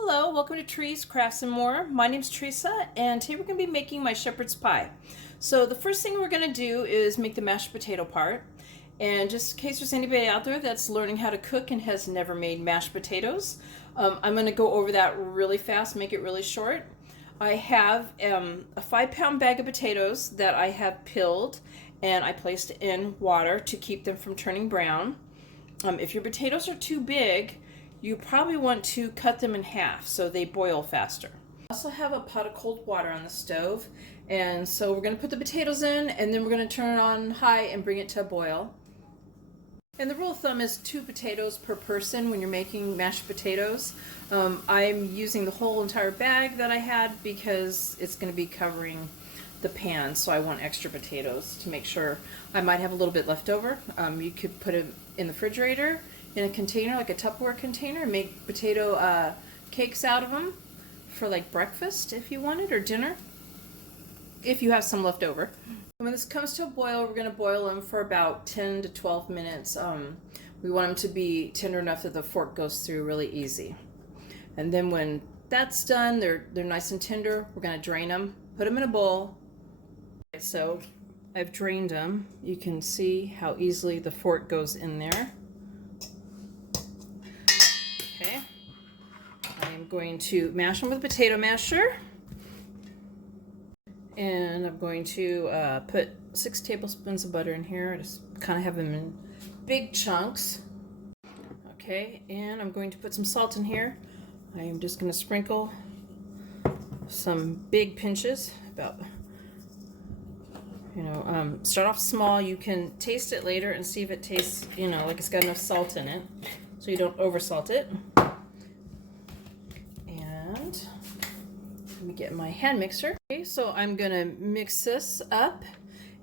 Hello, welcome to Trees, Crafts, and More. My name's Teresa, and today we're going to be making my shepherd's pie. So the first thing we're going to do is make the mashed potato part. And just in case there's anybody out there that's learning how to cook and has never made mashed potatoes, I'm going to go over that really fast, make it really short. I have a 5-pound bag of potatoes that I have peeled, and I placed in water to keep them from turning brown. If your potatoes are too big, you probably want to cut them in half so they boil faster. I also have a pot of cold water on the stove, and so we're going to put the potatoes in, and then we're going to turn it on high and bring it to a boil. And the rule of thumb is 2 potatoes per person when you're making mashed potatoes. I'm using the whole entire bag that I had because it's going to be covering the pan, so I want extra potatoes to make sure. I might have a little bit left over. You could put it in the refrigerator in a container, like a Tupperware container, and make potato cakes out of them for like breakfast if you wanted, or dinner, if you have some left over. When this comes to a boil, we're going to boil them for about 10 to 12 minutes. We want them to be tender enough that the fork goes through really easy. And then when that's done, they're nice and tender, we're going to drain them, put them in a bowl. Okay, so I've drained them. You can see how easily the fork goes in there. Okay, I'm going to mash them with a potato masher. And I'm going to put 6 tablespoons of butter in here. I just kind of have them in big chunks. Okay, and I'm going to put some salt in here. I am just going to sprinkle some big pinches, about, start off small. You can taste it later and see if it tastes, like it's got enough salt in it, so you don't over salt it. And let me get my hand mixer. Okay, so I'm gonna mix this up,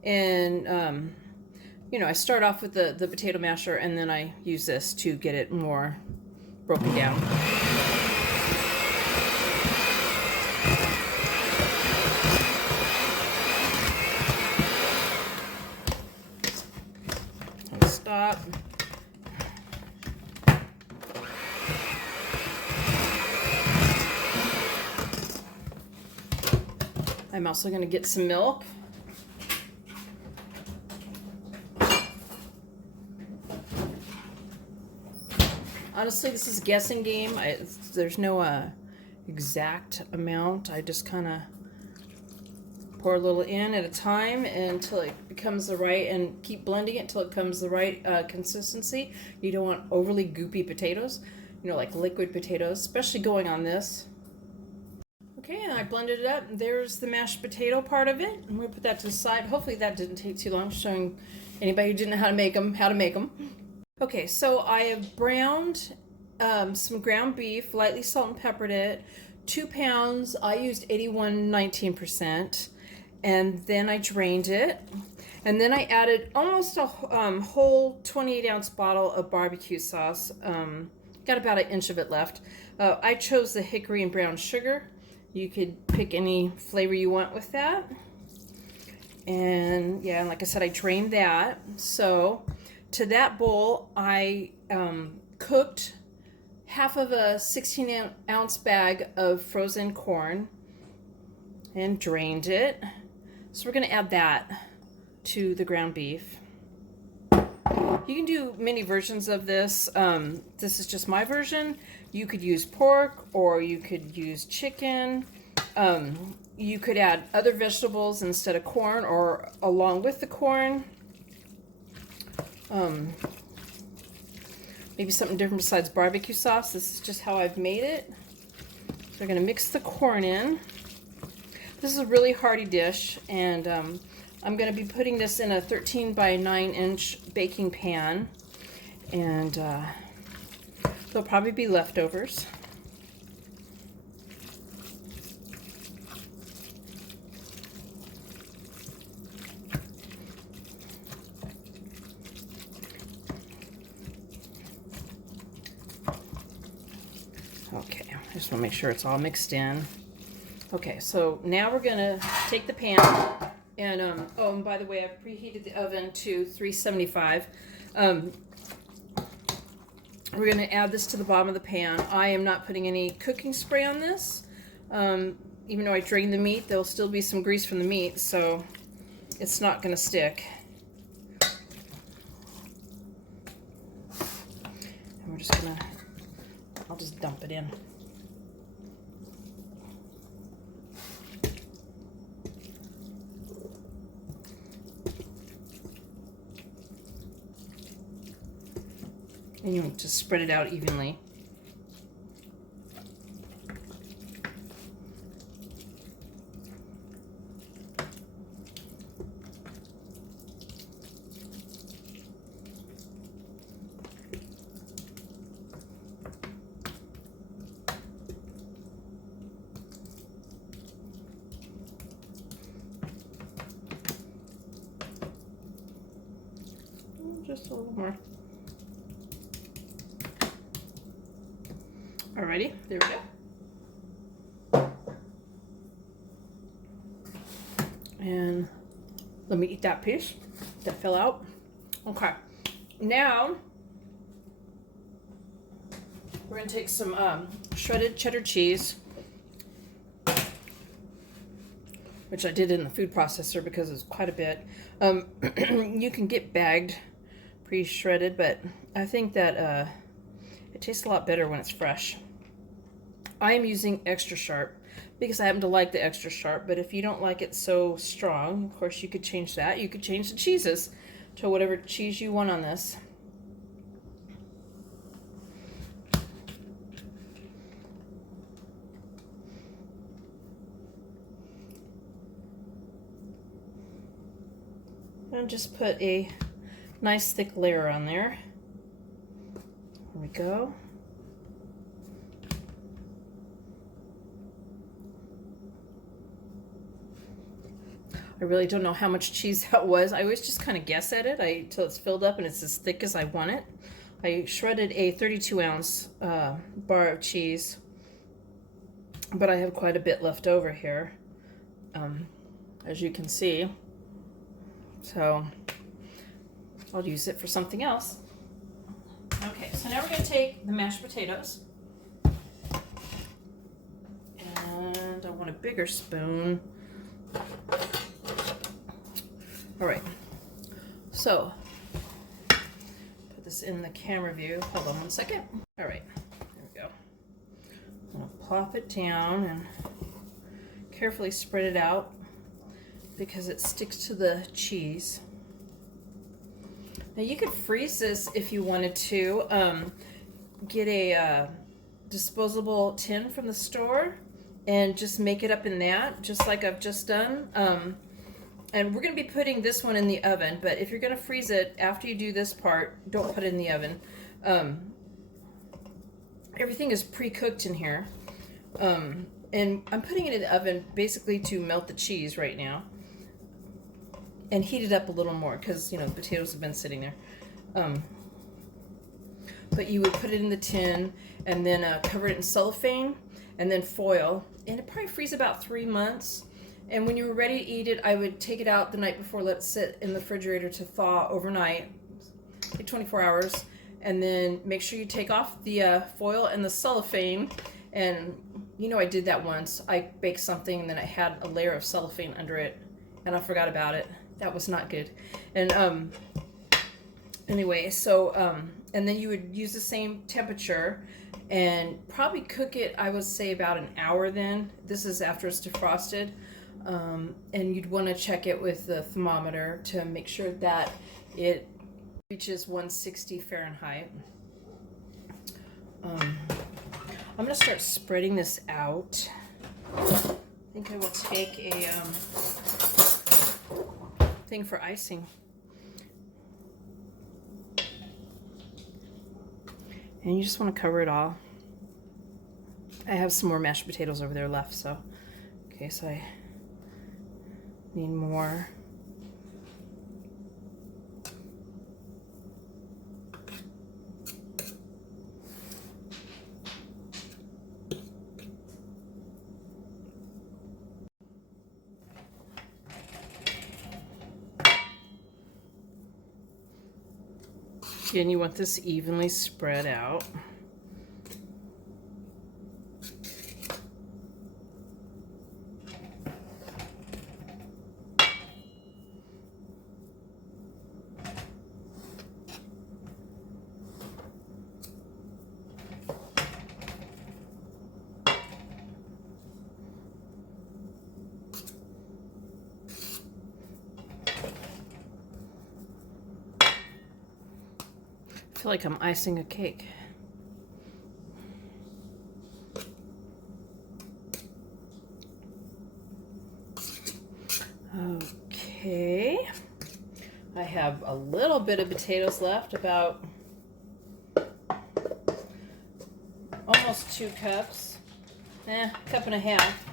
and I start off with the potato masher, and then I use this to get it more broken down. And stop. I'm also going to get some milk. Honestly, this is a guessing game. There's no exact amount. I just kind of pour a little in at a time until it becomes the right, and keep blending it until it becomes the right consistency. You don't want overly goopy potatoes, like liquid potatoes, especially going on this. Okay, and I blended it up. There's the mashed potato part of it. I'm going to put that to the side. Hopefully that didn't take too long, showing anybody who didn't know how to make them, Okay, so I have browned some ground beef, lightly salt and peppered it. 2 pounds, I used 81 19%. And then I drained it. And then I added almost a whole 28-ounce bottle of barbecue sauce. Got about 1 inch of it left. I chose the hickory and brown sugar. You could pick any flavor you want with that. And yeah, like I said, I drained that. So to that bowl, I cooked half of a 16-ounce bag of frozen corn and drained it. So we're going to add that to the ground beef. You can do many versions of this. This is just my version. You could use pork, or you could use chicken. You could add other vegetables instead of corn, or along with the corn. Maybe something different besides barbecue sauce. This is just how I've made it. So we're going to mix the corn in. This is a really hearty dish, and I'm going to be putting this in a 13 by 9 inch baking pan, and there'll probably be leftovers. Okay, I just want to make sure it's all mixed in. Okay, so now we're going to take the pan, and and by the way, I've preheated the oven to 375. We're going to add this to the bottom of the pan. I am not putting any cooking spray on this. Even though I drained the meat, there'll still be some grease from the meat, so it's not going to stick. And we're just going to, I'll just dump it in. And you want to spread it out evenly. Just a little more. Alrighty, there we go. And let me eat that piece that fell out. Okay, now we're gonna take some shredded cheddar cheese, which I did in the food processor because it's quite a bit. You can get bagged pre-shredded, but I think that it tastes a lot better when it's fresh. I am using extra sharp because I happen to like the extra sharp, but if you don't like it so strong, of course you could change that. You could change the cheeses to whatever cheese you want on this. And just put a nice thick layer on there. There we go. I really don't know how much cheese that was. I always just kind of guess at it until it's filled up and it's as thick as I want it. I shredded a 32-ounce bar of cheese, but I have quite a bit left over here, as you can see. So I'll use it for something else. Okay, so now we're going to take the mashed potatoes. And I want a bigger spoon. All right, so put this in the camera view. Hold on one second. All right, there we go. I'm gonna plop it down and carefully spread it out because it sticks to the cheese. Now you could freeze this if you wanted to. Get a disposable tin from the store and just make it up in that, just like I've just done. And we're going to be putting this one in the oven, but if you're going to freeze it after you do this part, don't put it in the oven. Everything is pre-cooked in here. And I'm putting it in the oven basically to melt the cheese right now and heat it up a little more because, you know, the potatoes have been sitting there. But you would put it in the tin and then cover it in cellophane and then foil, and it probably freeze about 3 months. And when you were ready to eat it, I would take it out the night before, let it sit in the refrigerator to thaw overnight, like 24 hours, and then make sure you take off the foil and the cellophane. And you know, I did that once. I baked something and then I had a layer of cellophane under it and I forgot about it. That was not good. And anyway, so and then you would use the same temperature and probably cook it, I would say, about an hour then. This is after it's defrosted. And you'd want to check it with the thermometer to make sure that it reaches 160 Fahrenheit. I'm going to start spreading this out. I think I will take a thing for icing. And you just want to cover it all. I have some more mashed potatoes over there left, so in case I need more. Again, you want this evenly spread out. I feel like I'm icing a cake. Okay, I have a little bit of potatoes left, about almost 2 cups, cup and a half.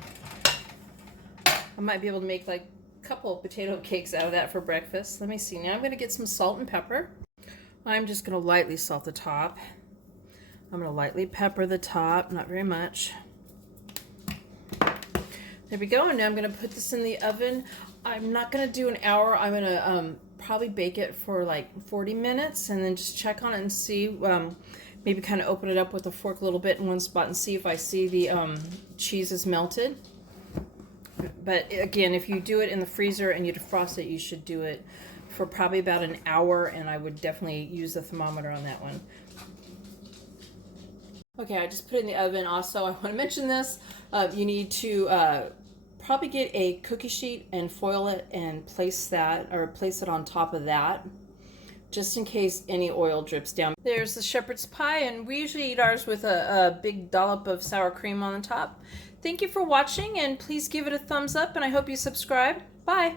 I might be able to make like a couple of potato cakes out of that for breakfast. Let me see. Now I'm going to get some salt and pepper. I'm just going to lightly salt the top. I'm going to lightly pepper the top, not very much. There we go, and now I'm going to put this in the oven. I'm not going to do an hour. I'm going to probably bake it for like 40 minutes and then just check on it and see, maybe kind of open it up with a fork a little bit in one spot and see if I see the cheese is melted. But again, if you do it in the freezer and you defrost it, you should do it for probably about an hour, and I would definitely use the thermometer on that one. Okay, I just put it in the oven. Also, I want to mention this. You need to probably get a cookie sheet and foil it and place it on top of that, just in case any oil drips down. There's the shepherd's pie, and we usually eat ours with a big dollop of sour cream on the top. Thank you for watching, and please give it a thumbs up, and I hope you subscribe. Bye!